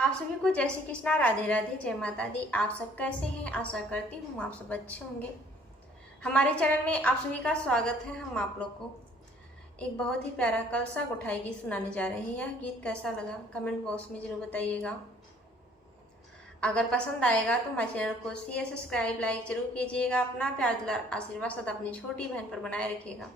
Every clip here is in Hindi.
आप सभी को जय श्री कृष्णा, राधे राधे, जय माता दी। आप सब कैसे हैं? आशा करती हूँ आप सब अच्छे होंगे। हमारे चैनल में आप सभी का स्वागत है। हम आप लोग को एक बहुत ही प्यारा कलसा उठाई गीत सुनाने जा रहे हैं। यह गीत कैसा लगा कमेंट बॉक्स में जरूर बताइएगा। अगर पसंद आएगा तो हमारे चैनल को शेयर, सब्सक्राइब, लाइक जरूर कीजिएगा। अपना प्यार दुलार आशीर्वाद सदा अपनी छोटी बहन पर बनाए रखिएगा।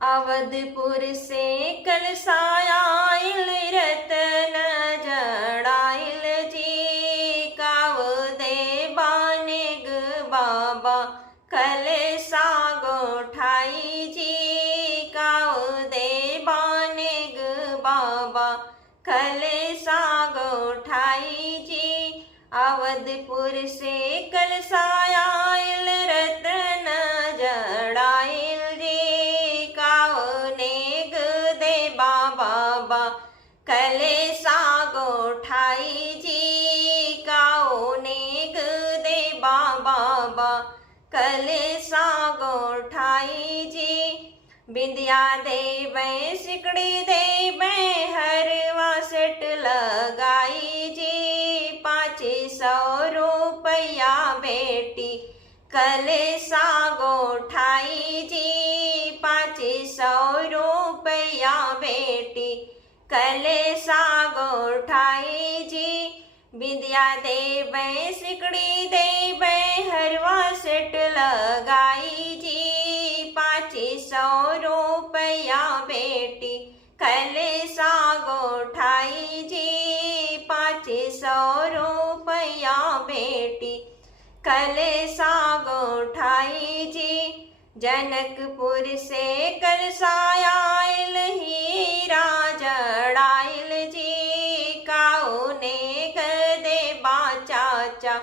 अवधपुर से कलसायाइल रतन जड़ाइल जी, काव दे बानेग बाबा कलसा गोठाई जी, काव दे बानेग बाबा कलसा गोठाई जी। अवधपुर से कलसायाइल रतन जड़ाइल कलेसा गोठाई जी, काओ नेग दे बाबा कलेसा गोठाई जी। बिंदिया देवे सिकड़ी देवे हरवा सेट लगाई जी, 500 रुपया बेटी कलेसा गोठाई जी, 500 रुपया बेटी कलेसा गोठाई जी। बिंदिया देवे सिकड़ी देवे हरवा सेट लगाई जी, 500 रुपया बेटी कलेसा गोठाई जी, 500 रुपया बेटी कलेसा गोठाई जी। जनकपुर से कलसायाइल हीरा जड़ाइल जी, काऊ ने गदे बाचाचा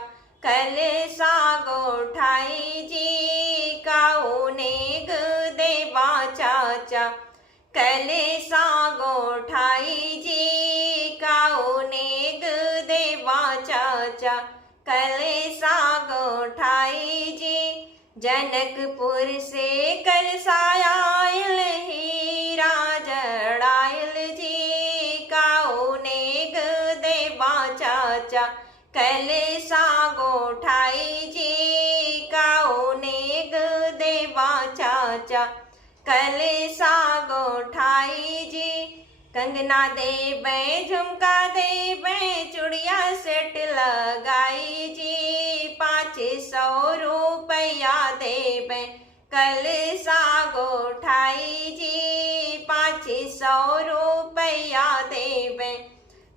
कलेसा गोठाई जी, काऊ ने गदे बाचाचा कलेसा गोठाई जी, काऊ ने गदे बाचाचा कलेसा गोठाई जी। जनकपुर से कलसायाइल हीरा जड़ाइल जी, काऊ ने गदे बाचाचा कलेसा गोठाई जी, काऊ ने गदे बाचाचा कलेसा गोठाई जी। कंगना देवे झुमका देवे चूड़िया सेट लगाई जी, 500 रुपया देवे कलसा गोठाई जी, 500 रुपया देवे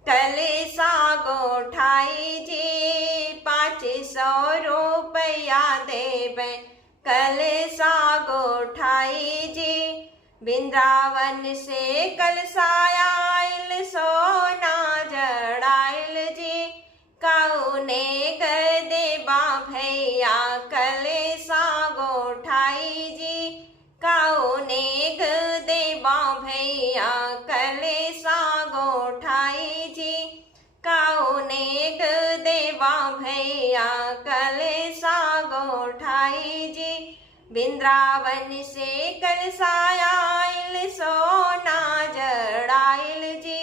कलसा गोठाई जी, 500 रुपया देवे कलसा गोठाई जी। वृंदावन से कलसायाइल सोना जड़ाइल जी, काऊ ने गदे बा भैया कलेसा गोठाई जी, काऊ ने गदे बा भैया कलेसा गोठाई जी, काऊ ने गदे बा भैया कलेसा गोठाई जी। वृंदावन से कलसायाइल सोना जड़ाइल जी,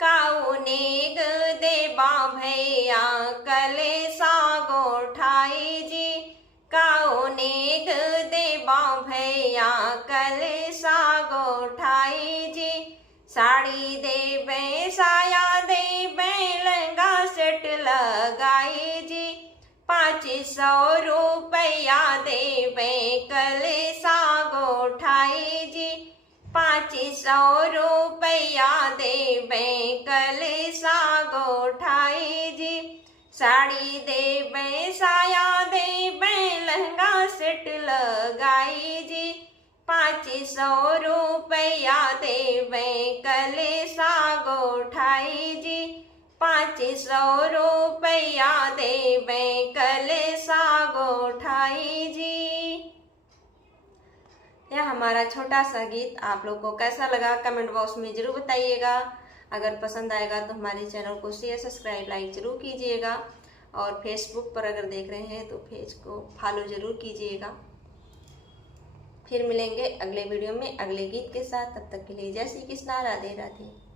काऊ ने गदे बा भैया कलेसा गोठाई जी, काऊ ने गदे बा भैया कलेसा गोठाई जी। साड़ी देवे साया देवे लहंगा सेट लगाई जी, 500 रुपया देवे कलेसा गोठाई जी, 500 रुपया देवे कलेसा गोठाई जी। साड़ी देवे साया देवे लहंगा सेट लगाई जी, 500 रुपया देवे कलेसा गोठाई जी, 500 रुपया देवे कलेसा गोठाई जी। यह हमारा छोटा सा गीत आप लोग को कैसा लगा कमेंट बॉक्स में जरूर बताइएगा। अगर पसंद आएगा तो हमारे चैनल को शेयर, सब्सक्राइब, लाइक जरूर कीजिएगा। और फेसबुक पर अगर देख रहे हैं तो पेज को फॉलो जरूर कीजिएगा। फिर मिलेंगे अगले वीडियो में अगले गीत के साथ। तब तक के लिए जय श्री कृष्णा, राधे राधे।